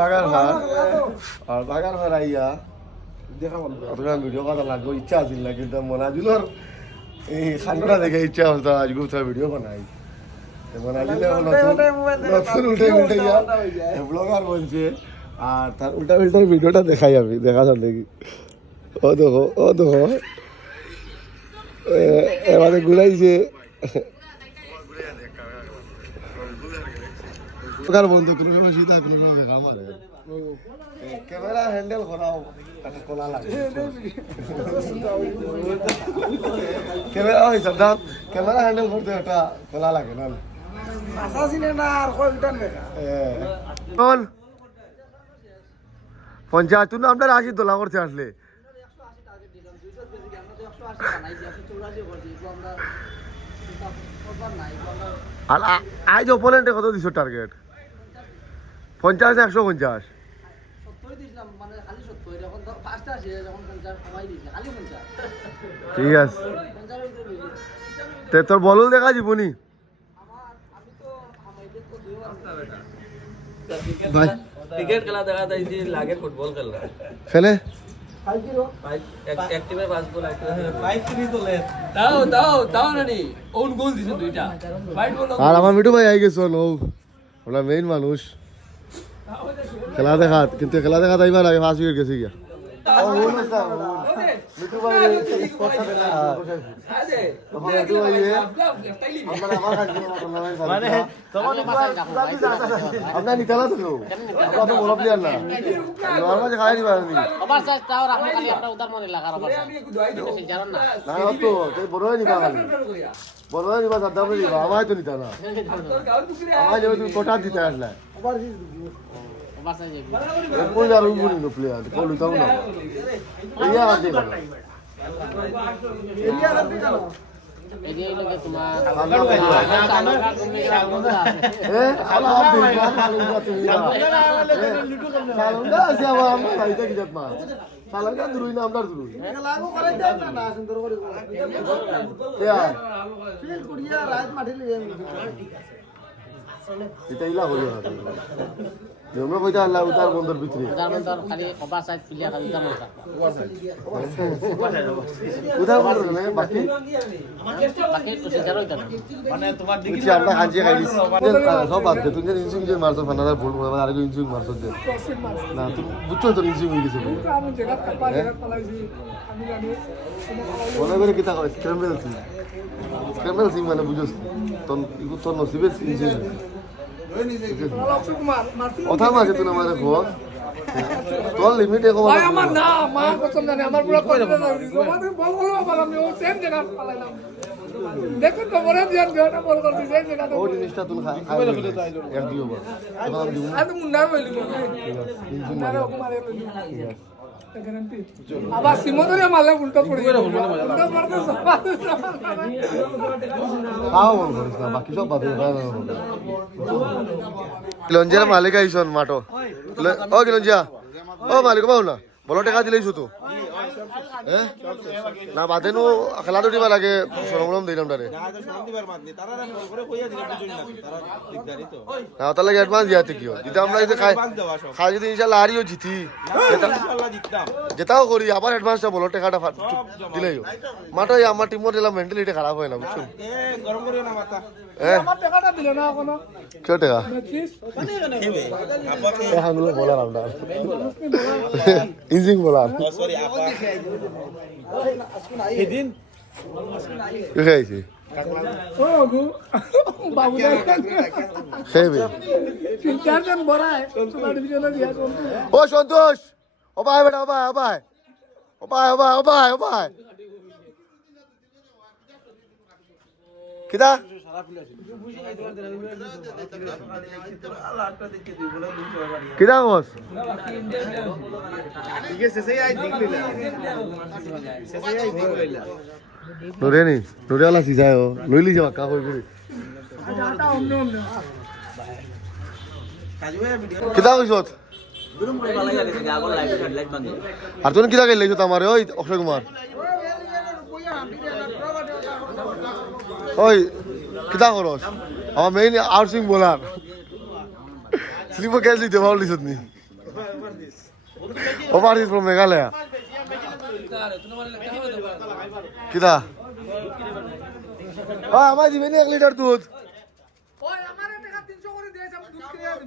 বাগান আর বাগান আইয়া ভিডিও করা লাগবে ইচ্ছা আছিল না কিন্তু মনাজুলর এই খান্ডটা দেখে ইচ্ছা হতো আজ গুপ্ত ভিডিও বানাই মনাজুলে নতুন উল্টে উল্টে ব্লগার বলছে আর তার উল্টা উল্টা ভিডিওটা দেখাই আমি দেখা যান দেখি ও দেখো এবারে ঘুরাইছে বন্ধু কোনো সময় সীতা কোনো সময় দেখা মারে ক্যামেরা হ্যান্ডেল করাও একটা কোলা লাগে ক্যামেরা ওই সাবধান ক্যামেরা হ্যান্ডেল করতে একটা কোলা লাগে না আশা ছিল না আর কই উঠান দেখা বল পঞ্চায়েত তুমি আপনার 80 তোলা করতে আসলে আর আজ ওপোনেন্টে কত দিছো টার্গেট 50 না 150 ঠিক আছে তে তোর বলল দেখা জীবনী ভাই ক্রিকেট খেলা দেখা যাইছে লাগে ফুটবল খেলা খেলে এক টিমে 5 গোল 5 তোলে দাও নানি ওন গোল দিছে দুইটা 5 গোল আর আমার মিঠু ভাই আই গেছো নো আমরা মেইন মানুষ খেলা দেখা কিন্তু খেলা দেখা তাইবার আগে 5 উইকেট গেছে গিয়া মিঠু ভাই আপনার নিতালা তো কত বড় প্লেয়ার না নরমাল খাই দিবা নি আবার স্যার তাও রাখো খালি আমরা উদার মনে লাগার আবার স্যার জানেন না না তো তুই বড় নিবা খালি বড় নিবা দাদা নিবা আমায় তো নিতা না আমায় যদি তুমি কোটা দিতে আসলে আবার স্যার যাবি কোন আর উনি নো প্লেয়ার কোন তাও না ইয়া আছে না এরিয়া করতে গেল এই যে লোকে তোমার এ আলা আব্দু তুমি সালুঙ্গা আছে আমার আইতা কি জাত মা সালুঙ্গা দুরুই না আমরা দুরুই লাগো করে দেন না সুন্দর করে ইয়া ফিল কুড়িয়া রাত মাঠে লিয়ে এটা ইলা হলো না আমরা কইতা আল্লাহ উতার বন্দর ভিতরে উদার মন্তর খালি ওভার সাইড প্লেয়ার খালি উদার মন্তর উতার বন্দর না বাকি বাকি তো সে জানো না মানে তোমার দিকে কিছু আমরা খাঞ্চি খাইছি সব বাদ দে তুমি ইনসুইং যে মারছো ফানাদার ভুল করে আর আগে ইনসুইং মারছো যে না তুমি বুঝছো তো ইনসুইং হয়ে গেছে আমি জায়গা কাপা জায়গা পালাইছি আমি জানি মনে করে কিতা কয় স্ক্র্যাম্বল সিং মানে বুঝছ তোর ইগু তোর নসিবে ইনসুইং অক্ষয় কুমার মারতি কথা মাঝে তুই আমারে কো তোর লিমিট এগো ভাই আমার না মা কসম জানি আমার পুরো কই না তোমাদের বল বল বল আমি ও সেম জায়গা পালাইলাম দেখুন তো বড় ধ্যান দেওয়াটা বল করতে সেই জায়গাটা ও জিনিসটা তুমি খাই এক দিও বল তখন দিব আমি মুন্না বলি ইনসুইং মারে কুমারে গ্যারান্টি আবার সিমোদরে মারলে উল্টো পড়ে যাবে উল্টো মারতে আও বল করিস না বাকি সব বাদ দে লঞ্জের মালিক আইছন মাটো ও কি লঞ্জিয়া ও মালিক বাউ না বলো টাকা দিলেইছো তো হ্যাঁ না বাদে নো খেলা তো দিবা লাগে সরমরম দিলাম তারে না তার লাগে অ্যাডভান্স দিয়াতে কিও যদি আমরা যদি খাই যদি ইনশাআল্লাহ আরিও জিতি যেটাও করি আবার অ্যাডভান্সটা বলো টাকাটা দিলেই মাটো আমার টিমের দিলাম মেন্টালিটি খারাপ হয় না বুঝছো গরম করিও না মাথা আমার টাকাটা দিলে না এখনো কেউ টাকা প্লিজ এখন বলার আমরা ইঞ্জিং বলার সরি আপা এদিন কে খাইছি ও গু বাবু খেয়ে তিন-চারজন বড়ায় সুপার ডিভিশনে দিয়া চলতো ও সন্তোষ ও ভাই বেটা ও ভাই ও ভাই ও ভাই ও ভাই ও ভাই ও ভাই কিদা কিদা বস নুরে নি নুরে वाला সিজায় ও লই লিছে বাকা কই কই যাটা অন্য অন্য কিদা কইছত আর তুমি কিদা কইলেছো তোমারে ওই অক্ষয় কুমার ওই কিতা করস আমার মেইন আউটসুইং বোলার স্লিপো ক্যাচ দিতে ভালো লিসত নি ওভারসিজ ফ্রম মেঘালয়া কিদা আমার দিবেনি 1 লিটার দুধ ওই আমার টাকা 300 করে দিয়েছে আমি দুধ কিনে দেব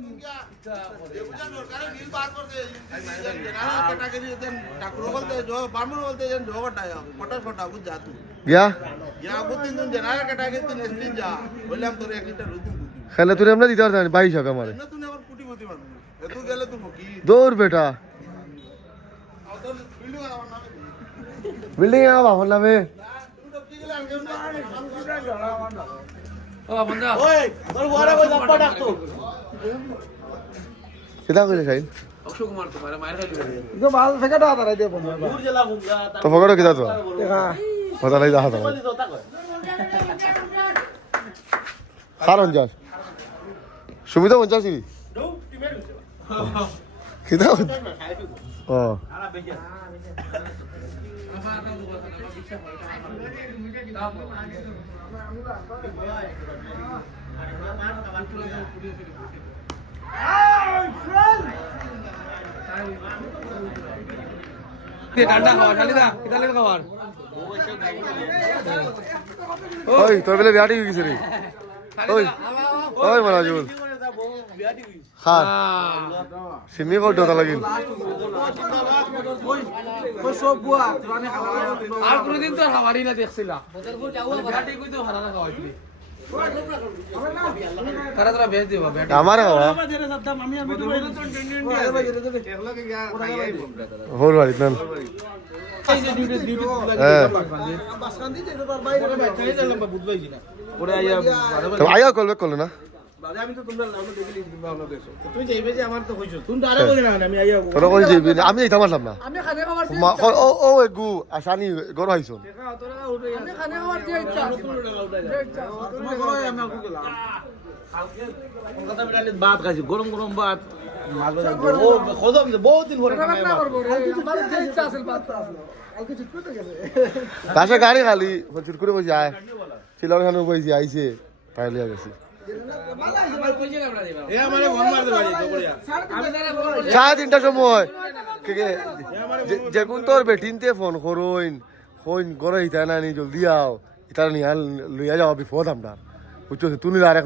গিয়া খেলে তুই আমরা দিতে পারতাম 22 টাকা আমারে দৌড় বেটা বিল্ডিং আ বাবা নামে কিতা কইলে খাইল অক্ষয় কুমার তো মায়ের খাইলি তো ভাল থেকে দাও তারাই দেব তো ফগড় কিতা তো কথা নাই দাও কারণ যাস সুবিধা 50 কিতা ও ঠান্ডা খাওয়া খালি দা কিতা লাগে খাওয়ার ওই তোর বেলে বিয়াটি হয়ে গেছে রে ওই ওই মারাজুল হ্যাঁ সিমি কত টাকা লাগিল আর কোনদিন তো খাওয়ারই না দেখছিলা ব্যাটি কই তো হারা না খাওয়াইলি তারা তারা বেচ দিবা ব্যাটি আমার খাওয়া হোল বাড়ি না আয়া কলবে করলে না তোরা কই যাবি আমি এইটা মারলাম না আমি খানে খাবার ও ও গু আসানি গরু আইছো আমি খানে খাবার দিয়ে ইচ্ছা ভাত খাইছি গরম গরম ভাত বহুত দিন পরে রান্না করব রে আমার যে ইচ্ছা আছে বাত আছে আর কিছু করতে গেছে পাশে গাড়ি খালি ফচির করে বসে আয় চিলার খানে বসে আইছে পাইলিয়া গেছি সাড়ে 3টার সময় যে কোন তোর বেটিনতে ফোন করইন কইন গরে ইতা না নি জলদি আও ইতা নি লইয়া যাও বিপদ আমরা বুঝছো তুমি আর এক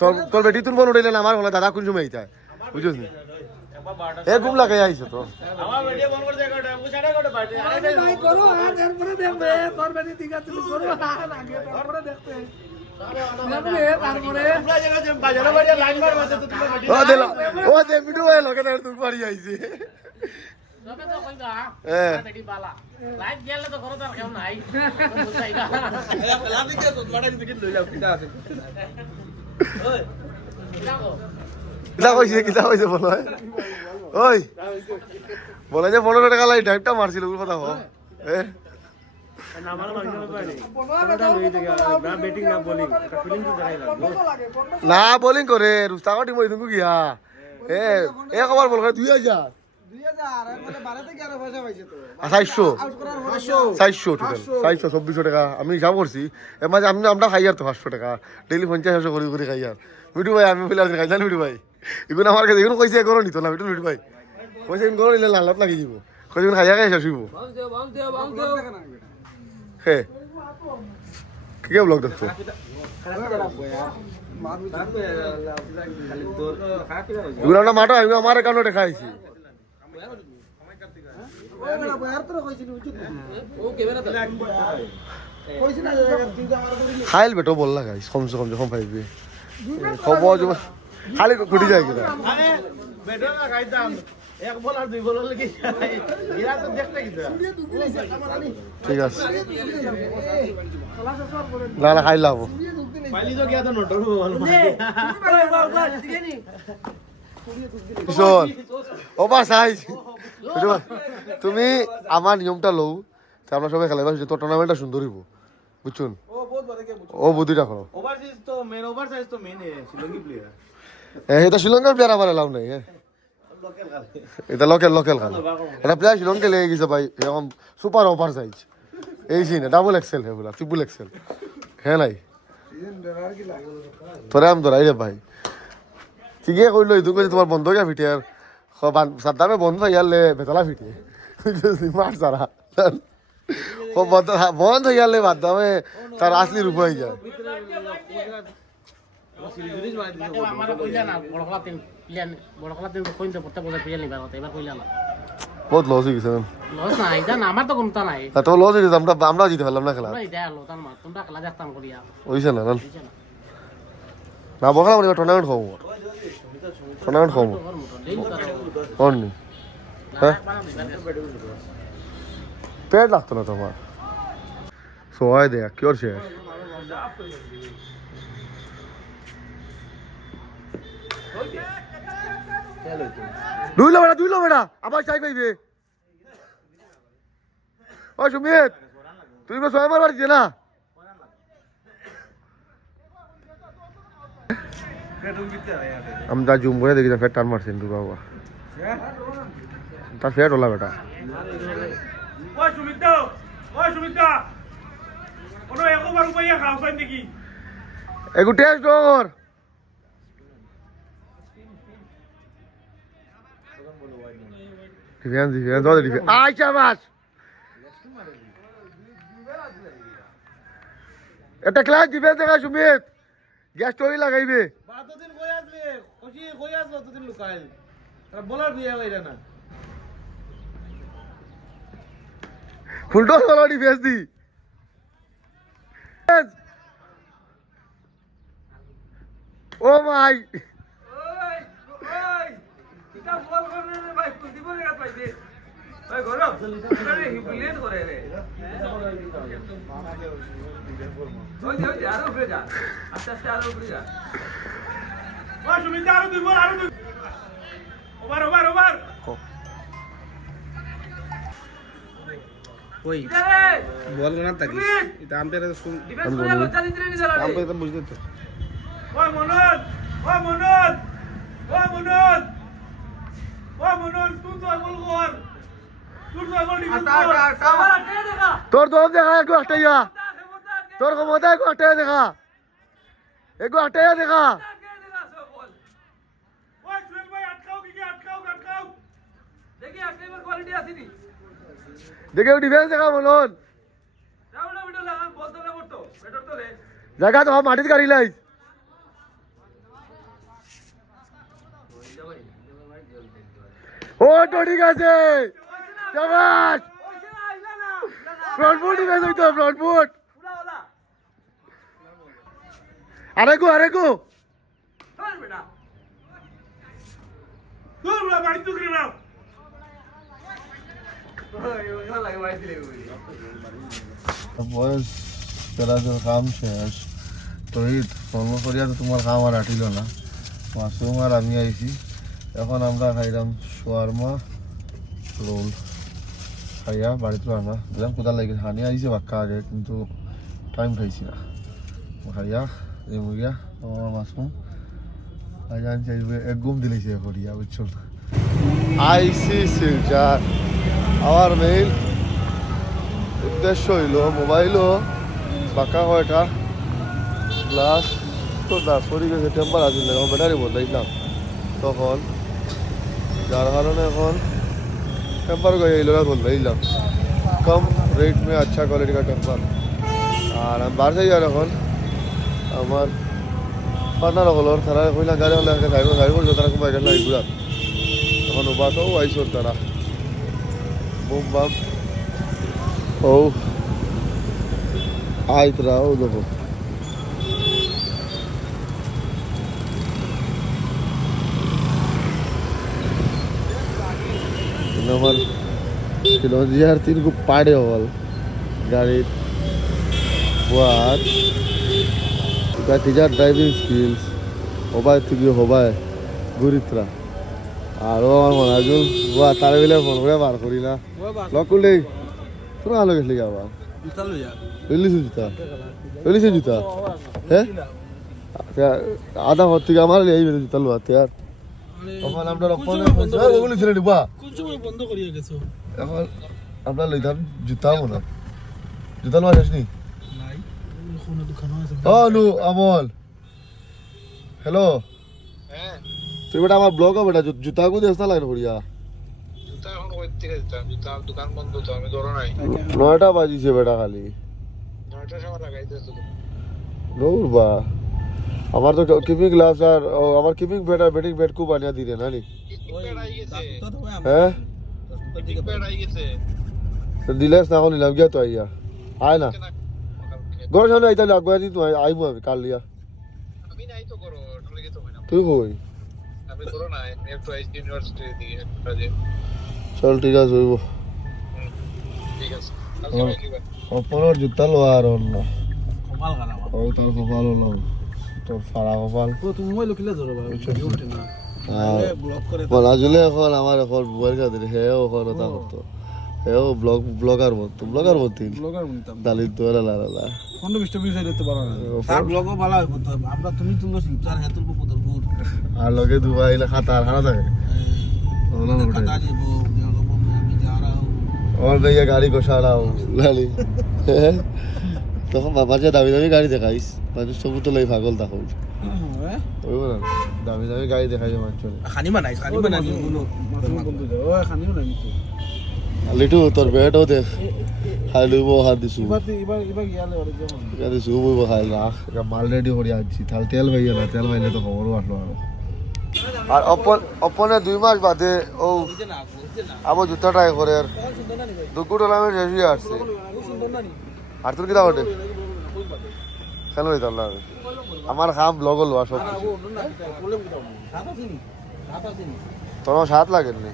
তোর তোর বেটি তুন ফোন উঠাইলে না আমার বলে দাদা কোন সময় ইতা বুঝছো নি এ ঘুম লাগাই আইছো তো আমার ভিডিও বন্ধ করে দেখো সাড়ে 11টা বাজে আরে ভাই করো আর এরপরে দেখবে তোর বেটি ঠিক আছে তুমি করো আর আগে তারপরে দেখতে তারপরে বাজারে বাজারে লাইন মার বাজে তো তুমি ও দে ভিডিও এ লগে না তুই বাড়ি আইছে সবে তো কইবা হ্যাঁ বেটি বালা লাইট গেলে তো করো তার কেউ নাই বুঝাইগা লাভ দিতে তো মাড়াই ভিডিও লই যাও কিটা আছে ওই কিতা কইছে বলো ওই বলে যে 15 টাকা লাই টাইপটা মারছিল ওর কথা হো এ না বোলিং করে রুস্তাকা টিম ওই তুমি গিয়া এ এ খবর বল করে 2000 মানে 12 থেকে 11 পয়সা পাইছে তো 400 টোটাল 424 টাকা আমি হিসাব করছি এর মাঝে আমরা খাই আর তো 500 টাকা ডেইলি 50 করে করে খাই আর মিঠু ভাই আমি ফিলার খাই জানি মিঠু ভাই এগুন আমার কাছে এগুন কইছে এগুন নিত না মিঠু ভাই কইছে এগুন করে নিলে লাল লাগি দিব কইছে এগুন খাইয়া খাই শুইব হে কে ব্লগ দেখছো এগুলো আমরা মাঠা আমার অ্যাকাউন্টে খাইছি খাইল বেটো বল না গাইস কমসে কম যখন পাইবি খবর খালি ঘুটি যায় কিনা মানে বেডর না খাইতাম এক বল আর দুই বল লাগি ইয়া তো দেখতে কি ঠিক আছে না না খাই লাভ পাইলি তো গিয়া তো নটর বল শোন ওভার সাইজ তুমি আমার নিয়মটা লও আমরা সবাই খেলাইবা তোর টুর্নামেন্টটা সুন্দর হইব বুঝছুন ও বুদ্ধিটা করো ওভারসাইজ তো মেন ওভারসাইজ তো মেন শ্রীলঙ্কি প্লেয়ার এটা শ্রীলঙ্কার প্লেয়ার আবার এলাও নাই এটা লোকাল খাল এটা প্লেয়ার শ্রীলঙ্কা লেগে গেছে ভাই এরকম সুপার ওভার সাইজ এই সিন ডাবল এক্সেল হে বলা ট্রিপল এক্সেল হ্যাঁ নাই তোরে আম ধরাই রে ভাই ঠিকই কইলো ইদু কইছে তোমার বন্ধ গিয়া ফিটে আর সাদ্দামে বন্ধ হইয়ালে বেতলা ফিটে মার সারা বন্ধ হইয়ালে বাদামে তার আসলি রূপ হয়ে যায় আমার কইলা না বড় খেলা তিন কইতে প্রত্যেক বছর প্লেয়ার নিবার কথা এবার কইলা না বহুত লস হয়ে গেছে লস না এটা না আমার তো কোনটা নাই তো লস হয়ে গেছে আমরা জিতে পারলাম না খেলা তোমরা এটা লোতান মা তোমরা খেলা দেখতাম করিয়া হইছে না বুঝছ না না বখালা মানে টুর্নামেন্ট খাবো টুর্নামেন্ট খাবো তোর মোটর দেই তার অনলি হ্যাঁ পেট লাগতো না তোমার সোয়াই দেখ কি ওর শেষ দুইলো বেটা আবার চাই পাইবে ও সুমিত তুই ছয় মারবার দিছে না আমি তার জুম করে দেখি ফের টান মারছেন তুই বাবা তার ফের ওলা বেটা একটু টেস্ট ওর ডিফেন্স আচ্ছা বাস একটা ক্লাস ডিফেন্স দেখা সুমিত গ্যাস স্টোরি লাগাইবে বাতদিন কই আসবে কই আসলো ততদিন লুকাইল তার বলার বিয়া হইরা না ফুলটস বলো ডিফেন্স দি ও মাই কই বল না তাকি এটা আম্পায়ার শুন আম্পায়ার তো বুঝতে তো ওই মনোজ তুই তো বল কর তোর দম দেখা একটু আটটাইয়া তোর ক্ষমতা একটু আটটাইয়া দেখা একটু আটটাইয়া দেখা দেখে ডিফেন্স দেখা বলুন জায়গা তো মাটিতে গাড়ি লাইস ও তো ঠিক আছে শাবাশ ফ্রন্ট ফুট ডিফেন্স হইতো ফ্রন্ট ফুট আরেকো বয়স তেরাজোর কাম শেষ তো এই ফোন করিয়া তো তোমার কাম আর আটিল না মাসুম আর আমি আইছি এখন আমরা খাইলাম শোয়ারমা রোল খাইয়া বাড়িতে রান্না দিলাম কোথাও লাগে হানি আইছে বাক্কা আগে কিন্তু টাইম খাইছি না খাইয়া মুগিয়া আমার মাসুম আজ আনছি এক ঘুম দিলেছে করিয়া বুঝছো আইসি শিলচার আমার মেইন উদ্দেশ্য হইল মোবাইলও বাঁকা কয়টা গ্লাস তো পড়ে গেছে টেম্পার আসলে ব্যাটারি বদলাইলাম তখন যার কারণে এখন টেম্পার গেল বদলাইলাম কম রেট মে আচ্ছা কোয়ালিটি का টেম্পার আর আমি বার যাই আর এখন আমার পার্টনার হলোর তারা কইলাম গাড়ি হলে গাড়ি করছো তারা কোথায় গেল এইগুলা এখন ওবাকেও আইসোর তারা বুম বাম ও আইতরা ও দেখো আমার কিলোমিটার 3 को पाड़े होल गाड़ी what का टीचर ड्राइविंग स्किल्स होबाय तुगी होबाय गुरित्रा আর ও আমার মনে আজু ওয়া তারে বিলে ফোন করে বার করি না লকুলে তোরা আলো গেছলি গাবা জুতা লইয়া লইলিছে জুতা হ্যাঁ আধা হত থেকে আমার এই জুতা লো হাতে আর তখন আমরা রকম ওগুলো ছিল নিবা কোন সময় বন্ধ করিয়া গেছো এখন আমরা লইতাম জুতা মনে জুতা লো আসনি নাই কোন দোকান আছে ও নু আমল হ্যালো হ্যাঁ তুই বেটা আমার ব্লগও বেটা জুতা গু দেস না লাইন করিয়া জুতা এখন কই থেকে দিতাম জুতা দোকান বন্ধ তো আমি ধরো নাই 9টা বাজিছে বেটা খালি 9টার সময় লাগাই দিয়েছো তো দৌড়বা আমার তো কিপিং গ্লাস আর আমার কিপিং বেটা ব্যাটিং ব্যাট কু বানিয়ে দিলে না নি প্যাড আই গেছে হ্যাঁ প্যাড আই গেছে দিলেস না হলে লাগ গিয়া তো আইয়া আয় না ঘর সামনে আইতা লাগবে নি তুই আইবো আমি কাল লিয়া আমি নাই তো করো তুমি কি তো না তুই কই আমি ধরো না একটু আইস ইউনিভার্সিটি দিয়ে কাজে চল ঠিক আছে হইব ঠিক আছে কালকে আসিবা অপনের জুতা লোয়া আর অন্য কপাল খারাপ ও তার কপাল হলো তোর ফাড়া কপাল তো তুমি মোবাইল কিলা ধরো ভাই ভিডিও উঠে না ব্লক করে বলাজুলে এখন আমার এখন বুয়ার কাদের হেও এখন ওটা করতো হেও ব্লগার মতো ব্লগার বলতাম দালিত তো লালা 15-20 বিষয় দিতে পারো না তার ব্লগও ভালো হইব তো আমরা তুমি তুলো শিলচার হেতুল বদল গুড আর লগে দুবাই খাতার হারা থাকে ওনা উঠে কথা দিব আমি যা रहा हूं और भैया गाड़ी को सारा हूँ लाली তখন বাবা যে দামি দামি গাড়ি দেখাইস মানুষ সবু তো লাই পাগল তখন ওই বল দামি দামি গাড়ি দেখাই যে মানুষ খানি বানাই গুলো বন্ধু যাও ও খানি বানাই তো লিটু তোর বেটও দেখ খাই লইব হাত দিছু এবার গিয়ালে ওরে যেমন গাড়ি সুবো খাই রাখ এটা মাল রেডি করে আনছি তাহলে তেল ভাইয়া না তেল ভাইলে তো খবরও আসলো আর অপনে 2 মাস বাদে ও আবার জুতা ট্রাই করে আর দুকুট আমি রেডি আসছে আর তোর কিটা ওঠে কেন হইতাম না আমার খাম ব্লগ লোয়া সব তোর 7 লাগেন নি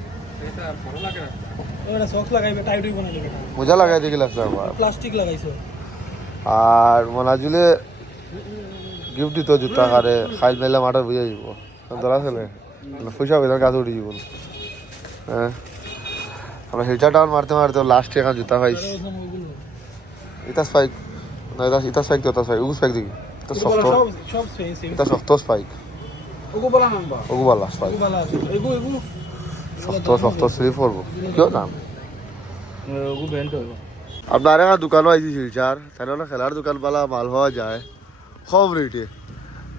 ওটা সক্স লাগাইবে টাইট হইব না বেটা মজা লাগাই দেখি লাগছে আমার প্লাস্টিক লাগাইছো আর মনাজুলে গিফট দিত জুতা কারে খাইল মেলে মাটার বুঝে যাব ধরা ছেলে পয়সা বেতন কাজ উঠে যাব হ্যাঁ আমরা হিলটা ডাউন মারতে মারতে লাস্টে এখন জুতা পাইছি এটা স্পাইক না এটা স্পাইক তো স্পাইক উগু স্পাইক দেখি এটা শক্ত সব সেম এটা শক্ত স্পাইক ওগো বলা নাম্বার ওগু বালা স্পাইক ওগো বলা আছে এগো শক্ত স্লিপ করবো কেউ নাম ওগো ব্যান্ড হইব আপনার এখানে দোকানও আইছি শিলচার তাই না খেলার দোকান পালা মাল হওয়া যায় কম রেটে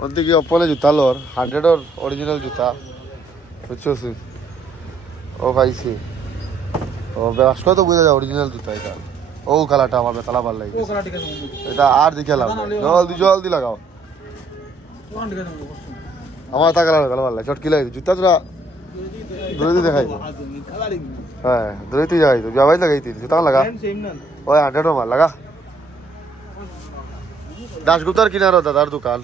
অন্তে কি অপনে জুতা লর 100-এর অরিজিনাল জুতা বুঝছো ও পাইছি ও আজকে তো বুঝা যায় অরিজিনাল জুতা এটা ও কালারটা আমার বেতালা ভাল লাগে ও করা ঠিক আছে এটা আর দেখে লাভ নাই। জলদি লাগাও কোন ঠিক আছে আমার তা কালার ভালো লাগে চটকি লাগে জুতা তোরা দূরে দেখাই হ্যাঁ দূরে তুই যাই তো যাবাই লাগাইতি জুতা লাগা সেম না ওই 100 মাল লাগা দাসগুপ্তার কিনারো দাদার দোকান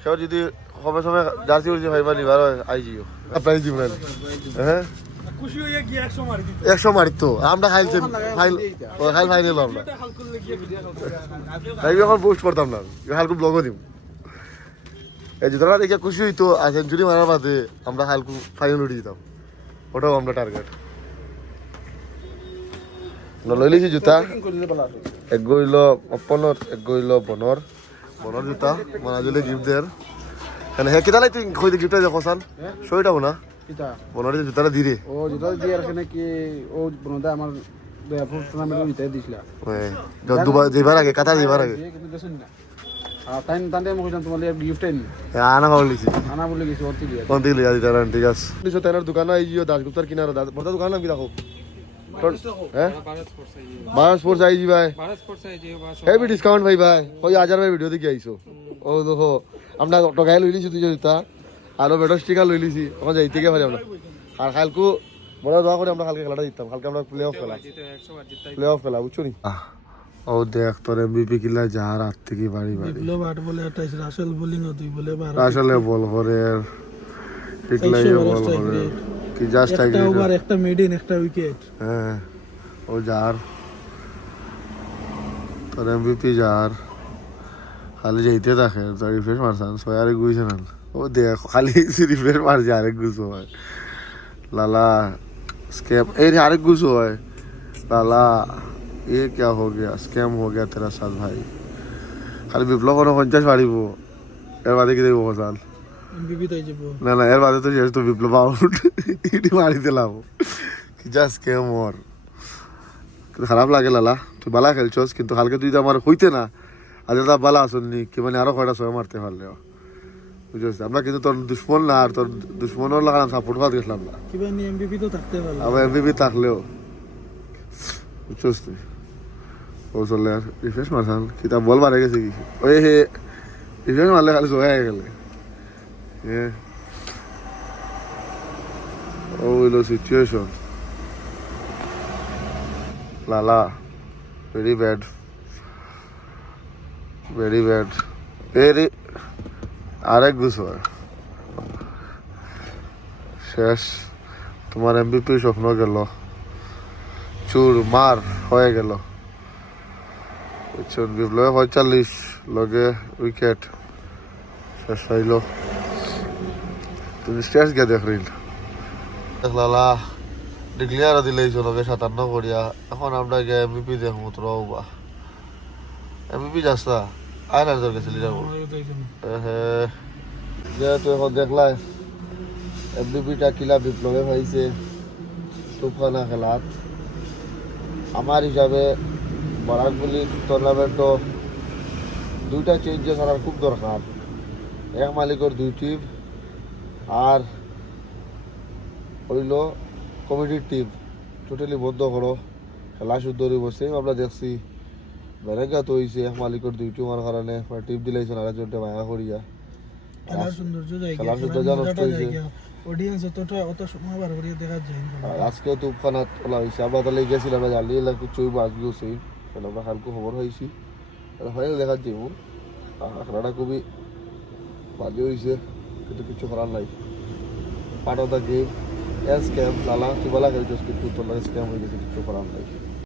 সেও যদি সময় সময় জার্সি উর্সি ভাইবা নিবার আই জিও প্রাইজ দিব না হ্যাঁ খুশি হইয়া কি 100 মারি দিত 100 মারিত তো আমরা খাইছে খাইল ফাইনাল আমরা হালকুল লাগিয়ে ভিডিও তাই এখন পোস্ট করতাম না হালকু ব্লগও দিব এই জুতাটা দেখে খুশি হইতো আর সেঞ্চুরি মারার বাদে আমরা হালকু ফাইনাল উঠে দিতাম ওটাও আমরা টার্গেট লইলিছি জুতা এক গইল অপনের এক গইল বনর জুতা মনাজুলে গিফট দের কেন হে কিতা লাইতে কই দি গিফট দেখো সাল সইটা না কিটা বনরে জুতাটা দিরে ও যেটা দিয়ে রাখে নাকি ও বনদা আমার ফুল টুর্নামেন্টে জিতে দিছিলা ওই দুবার দিবার আগে কাতার দিবার আগে কিন্তু দেছেন না আর টাইম টাইম মই কইতাম তোমার গিফট আইনি আনা ভাবলিছি আনা বলে গেছি অর্থ দিয়ে কোন দিলি আদি তারা ঠিক আছে দিছো তেনার দোকান আই জিও দাসগুপ্তার কিনারে বড় দোকান নাম কি দেখো হ্যাঁ ভারত স্পোর্টস আই জি ভাই হেভি ডিসকাউন্ট ভাই ভাই ওই 1000 ভাই ভিডিও দেখি আইছো ও দেখো আমরা টকাই লইলিছি তুই জুতা আর বেডো স্টিকার লইলিছি এখন যাইতে গে ভাই আমরা আর কালকু বড় দোয়া করে আমরা কালকে খেলাটা জিততাম কালকে আমরা প্লে অফ খেলা বুঝছো নি ও দেখ তোর এমবিপি কিলা যা রাত থেকে বাড়ি বিপ্লব 8 বলে 28 রাসেল বোলিং ও 2 বলে 12 আসলে বল করে টিকলাই বল করে কি জাস্ট একটা ওভার একটা মিডিন একটা উইকেট হ্যাঁ ও যার তোর এমবিপি যার খালি যাইতে থাকে তোর রিফ্রেশ মারছান সোয়ারে গুইছে না ও দেখ খালি রিফ্রেশ মার যায় আরেক গুছ হয় লালা স্ক্যাম এই আরেক गुस है लाला ये क्या हो गया स्कैम हो गया तेरा साथ भाई खाली विप्लव को 50 मारिब এর বাদে কি দেব বসাল এমবিপি তাই যাব না না এর বাদে তো শেষ তো বিপ্লব আউট ইটি মারি দিলাম কি যা স্ক্যাম ওর খারাপ লাগে লালা তুই বালা খেলছস কিন্তু কালকে তুই তো আমার হইতে না আজ তা বালা আসনি কি মানে আরো কয়টা ছয় মারতে পারলে বুঝছিস আমরা কিন্তু তোর দুশ্মন না আর তোর দুশ্মনের লাগান সাপোর্ট করা গেছিলাম না কিবা নি এমবিপি তো থাকতে পারলো আমার এমবিপি থাকলেও বুঝছিস তুই ও চলে আর রিফ্রেশ মারছাল কিতা বল মারে গেছে কি ওই হে রিফ্রেশ মারলে খালি জয় হয়ে গেলে ও হইলো সিচুয়েশন লালা ভেরি ব্যাড ভেরি আরেক বিষয় শেষ তোমার এমবিপি স্বপ্ন গেল চুর মার হয়ে গেল বুঝছেন বিপ্লবে 45 লগে উইকেট শেষ হইল তুমি স্টেজ গিয়ে দেখলেন দেখলা ডিক্লিয়ারও দিলেইছো লগে 57 করিয়া এখন আমরা গিয়ে এমবিপি দেখবো তোরাও বা এমবিপি যাসা আয়না তোর কাছে লিডার যেহেতু এখন দেখলাই এমবিপিটা কিলা বিপ্লবে হয়েছে তুফানা খেলাত আমার হিসাবে বরাকগুলি টুর্নামেন্টও 2টা চেঞ্জেস করার খুব দরকার এক মালিকের 2 টিম আর হইল কমিটির টিম টোটালি বন্ধ করো খেলা শুদ্ধ বসে আমরা দেখছি বেরেঙ্গা তো হয়েছে এক মালিকের 2 টিমের কারণে টিম দিলাইছেন আর একজনটা মায়া করিয়া খেলার সৌন্দর্য জায়গা খেলার সৌন্দর্য নষ্ট হয়েছে অডিয়েন্স অত সময় বার করিয়ে দেখা যায় না আর আজকেও তুফানা তোলা হয়েছে আমরা তাহলে গেছিলাম আমরা জানলি এলাকা চই আজকেও সেই আমরা হালকা খবর হয়েছি হয়ে দেখা যাবো খেলাটা খুবই বাজে হয়েছে কিন্তু কিছু করার নাই part of the game scam লালা তুই বলা খেলছিস কিন্তু তোর স্ক্যাম হয়ে গেছে কিছু করার নাই